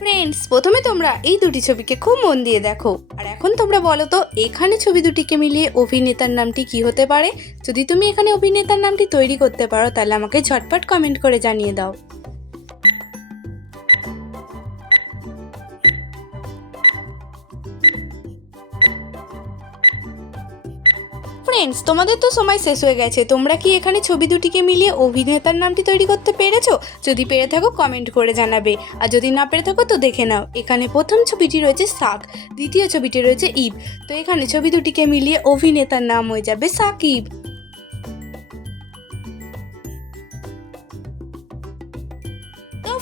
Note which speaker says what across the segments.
Speaker 1: Friends প্রথমে তোমরা এই দুটি ছবিকে খুব মন দিয়ে দেখো। আর এখন তোমরা বলো তো, এখানে ছবি দুটিকে মিলিয়ে অভিনেতার নামটি কি হতে পারে? যদি তুমি এখানে অভিনেতার নামটি তৈরি করতে পারো, তাহলে আমাকে ঝটপট কমেন্ট করে জানিয়ে দাও। ফ্রেন্ডস তোমাদের তো সময় শেষ হয়ে গেছে। তোমরা কি এখানে ছবি দুটিকে মিলিয়ে অভিনেতার নামটি তৈরি করতে পেরেছ? যদি পেরে থাকো কমেন্ট করে জানাবে। আর যদি না পেরে থাকো, তো দেখে নাও। এখানে প্রথম ছবিটি রয়েছে শাক দ্বিতীয় ছবিটি রয়েছে ইব। তো এখানে ছবি দুটিকে মিলিয়ে অভিনেতার নাম হয়ে যাবে সাকিব।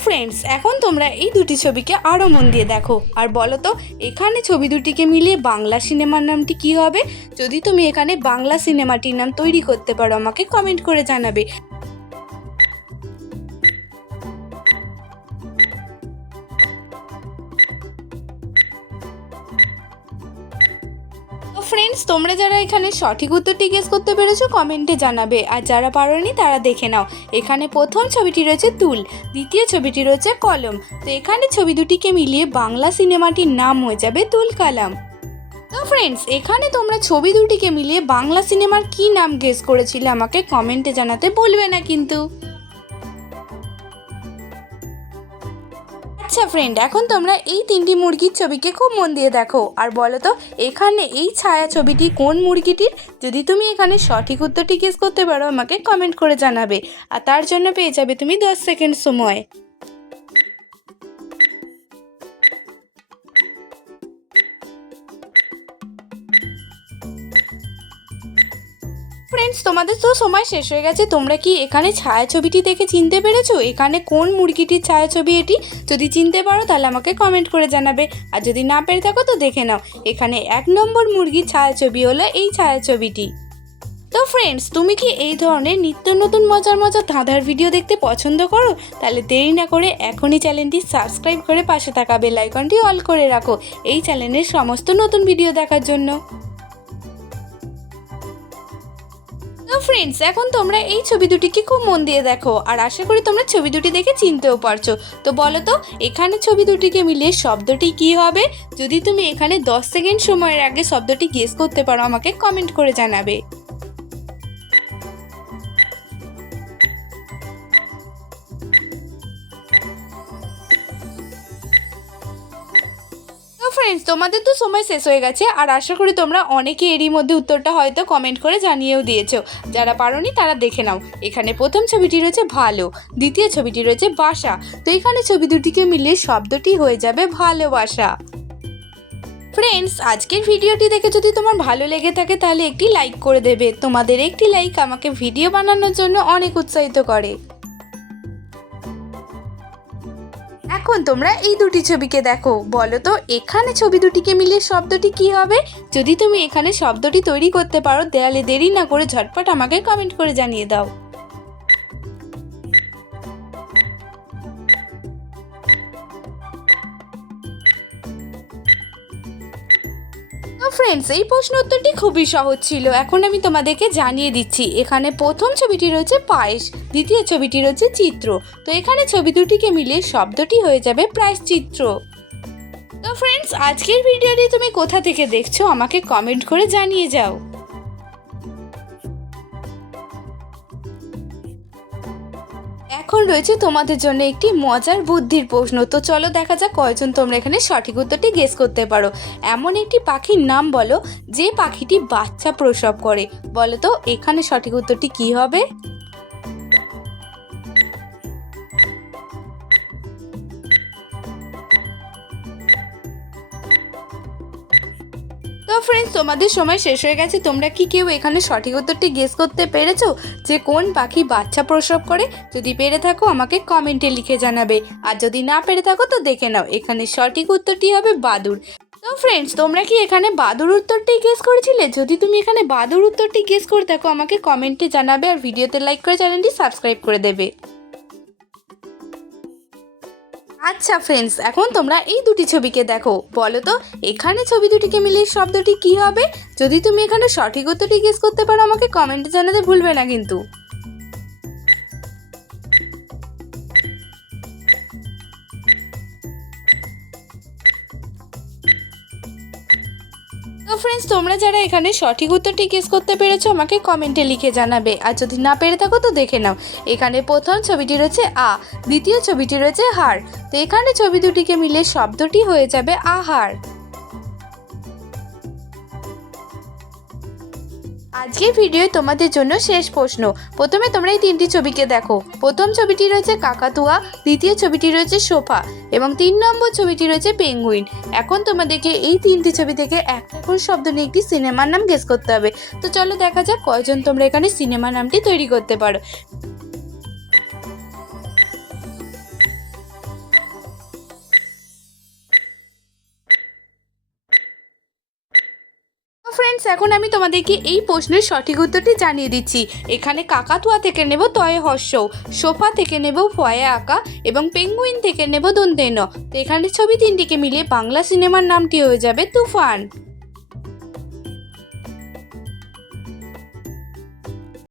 Speaker 1: ফ্রেন্ডস এখন তোমরা এই দুটি ছবিকে আরও মন দিয়ে দেখো। আর বলো তো, এখানে ছবি দুটিকে মিলিয়ে বাংলা সিনেমার নামটি কি হবে? যদি তুমি এখানে বাংলা সিনেমাটির নাম তৈরি করতে পারো, আমাকে কমেন্ট করে জানাবে। ফ্রেন্ডস তোমরা যারা এখানে সঠিক উত্তরটি গেস করতে পেরেছ কমেন্টে জানাবে। আর যারা পারোনি, তারা দেখে নাও। এখানে প্রথম ছবিটি রয়েছে তুল, দ্বিতীয় ছবিটি রয়েছে কলম। তো এখানে ছবি দুটিকে মিলিয়ে বাংলা সিনেমাটির নাম হয়ে যাবে তুল কালাম। তো ফ্রেন্ডস এখানে তোমরা ছবি দুটিকে মিলিয়ে বাংলা সিনেমার কি নাম গেস করেছিলে আমাকে কমেন্টে জানাতে বলবে না কিন্তু। আচ্ছা ফ্রেন্ড এখন তোমরা এই তিনটি মুরগির ছবিকে খুব মন দিয়ে দেখো। আর বলো তো, এখানে এই ছায়া ছবিটি কোন মুরগিটির? যদি তুমি এখানে সঠিক উত্তরটি গেস করতে পারো, আমাকে কমেন্ট করে জানাবে। আর তার জন্য পেয়ে যাবে তুমি দশ সেকেন্ড সময়। ফ্রেন্ডস তোমাদের তো সময় শেষ হয়ে গেছে। তোমরা কি এখানে ছায়াছবিটি দেখে চিনতে পেরেছ? এখানে কোন মুরগিটির ছায়াছবি এটি? যদি চিনতে পারো, তাহলে আমাকে কমেন্ট করে জানাবে। আর যদি না পেরে থাকো, তো দেখে নাও। এখানে এক নম্বর মুরগির ছায়াছবি হলো এই ছায়াছবিটি। তো ফ্রেন্ডস তুমি কি এই ধরনের নিত্য নতুন মজার মজার ধাঁধার ভিডিও দেখতে পছন্দ করো? তাহলে দেরি না করে এখনই চ্যানেলটি সাবস্ক্রাইব করে পাশে থাকা বেল আইকনটি অল করে রাখো। এই চ্যানেলের সমস্ত নতুন ভিডিও দেখার জন্য। তো ফ্রেন্ডস এখন তোমরা এই ছবি দুটিকে খুব মন দিয়ে দেখো, আর আশা করি তোমরা ছবি দুটি দেখে চিনতেও পারছ। তো বলো তো, এখানে ছবি দুটিকে মিলিয়ে শব্দটি কি হবে? যদি তুমি এখানে দশ সেকেন্ড সময়ের আগে শব্দটি গেস করতে পারো, আমাকে কমেন্ট করে জানাবে। ফ্রেন্ডস তোমাদের তো সময় শেষ হয়ে গেছে, আর আশা করি তোমরা অনেকে এরই মধ্যে উত্তরটা হয়তো কমেন্ট করে জানিয়েও দিয়েছ। যারা পারোনি, তারা দেখে নাও। এখানে প্রথম ছবিটি রয়েছে ভালো, দ্বিতীয় ছবিটি রয়েছে বাসা। তো এখানে ছবি দুটিকে মিলিয়ে শব্দটি হয়ে যাবে ভালোবাসা। ফ্রেন্ডস আজকের ভিডিওটি দেখে যদি তোমার ভালো লেগে থাকে, তাহলে একটি লাইক করে দেবে। তোমাদের একটি লাইক আমাকে ভিডিও বানানোর জন্য অনেক উৎসাহিত করে। এখন তোমরা এই দুটি ছবিকে দেখো। বলো তো, এখানে ছবি দুটিকে মিলিয়ে শব্দটি কি হবে? যদি তুমি এখানে শব্দটি তৈরি করতে পারো, দেয়ালে দেরি না করে ঝটপট আমাকে কমেন্ট করে জানিয়ে দাও। ফ্রেন্ডস এই প্রশ্ন উত্তরটি খুবই সহজ ছিল। এখন আমি তোমাদেরকে জানিয়ে দিচ্ছি, এখানে প্রথম ছবিটি রয়েছে পায়েস, দ্বিতীয় ছবিটি রয়েছে চিত্র। তো এখানে ছবি দুটিকে মিলিয়ে শব্দটি হয়ে যাবে প্রায়শ্চিত্র তো ফ্রেন্ডস আজকের ভিডিওটি তুমি কোথা থেকে দেখছ আমাকে কমেন্ট করে জানিয়ে যাও। এখন রয়েছে তোমাদের জন্য একটি মজার বুদ্ধির প্রশ্ন। তো চলো দেখা যাক কয়জন তোমরা এখানে সঠিক উত্তরটি গেস করতে পারো। এমন একটি পাখির নাম বলো, যে পাখিটি বাচ্চা প্রসব করে। বলো তো, এখানে সঠিক উত্তরটি কি হবে? তো ফ্রেন্ডস তোমাদের সময় শেষ হয়ে গেছে। তোমরা কি কেউ এখানে সঠিক উত্তরটি গেস করতে পেরেছ? যে কোন পাখি বাচ্চা প্রসব করে? যদি পেরে থাকো, আমাকে কমেন্টে লিখে জানাবে। আর যদি না পেরে থাকো, তো দেখে নাও, এখানে সঠিক উত্তরটি হবে বাদুর তো ফ্রেন্ডস তোমরা কি এখানে বাদুর উত্তরটি গেস করেছিলে? যদি তুমি এখানে বাদুর উত্তরটি গেস করে থাকো, আমাকে কমেন্টে জানাবে। আর ভিডিওতে লাইক করে চ্যানেলটি সাবস্ক্রাইব করে দেবে। আচ্ছা ফ্রেন্ডস এখন তোমরা এই দুটি ছবিকে দেখো। বলো তো, এখানে ছবি দুটিকে মিলিয়ে শব্দটি কি হবে? যদি তুমি এখানে সঠিক উত্তরটি গেস করতে পারো, আমাকে কমেন্টে জানাতে ভুলবে না কিন্তু। ফ্রেন্ডস তোমরা যারা এখানে সঠিক উত্তরটি গেস করতে পেরেছ, আমাকে কমেন্টে লিখে জানাবে। আর যদি না পেরে থাকো, তো দেখে নাও। এখানে প্রথম ছবিটি রয়েছে আ, দ্বিতীয় ছবিটি রয়েছে হার। তো এখানে ছবি দুটিকে মিলে শব্দটি হয়ে যাবে আহার। আজকের ভিডিও তোমাদের জন্য শেষ প্রশ্ন। প্রথমে তোমরা এই তিনটি ছবিকে দেখো। প্রথম ছবিটি রয়েছে কাকাতুয়া, দ্বিতীয় ছবিটি রয়েছে সোফা এবং তিন নম্বর ছবিটি রয়েছে পেঙ্গুইন। এখন তোমাদেরকে এই তিনটি ছবি থেকে একটা শব্দ নিয়ে একটি সিনেমার নাম গেস করতে হবে। তো চলো দেখা যাক কয়জন তোমরা এখানে সিনেমার নামটি তৈরি করতে পারো। ফ্রেন্ডস এখন আমি তোমাদেরকে এই প্রশ্নের সঠিক উত্তরটি জানিয়ে দিচ্ছি। এখানে কাকাতুয়া থেকে নেব তয়ে হর্ষ, সোফা থেকে নেব ফয়ে আঁকা এবং পেঙ্গুইন থেকে নেব দন্তেন তো এখানে ছবি তিনটিকে মিলিয়ে বাংলা সিনেমার নামটি হয়ে যাবে তুফান।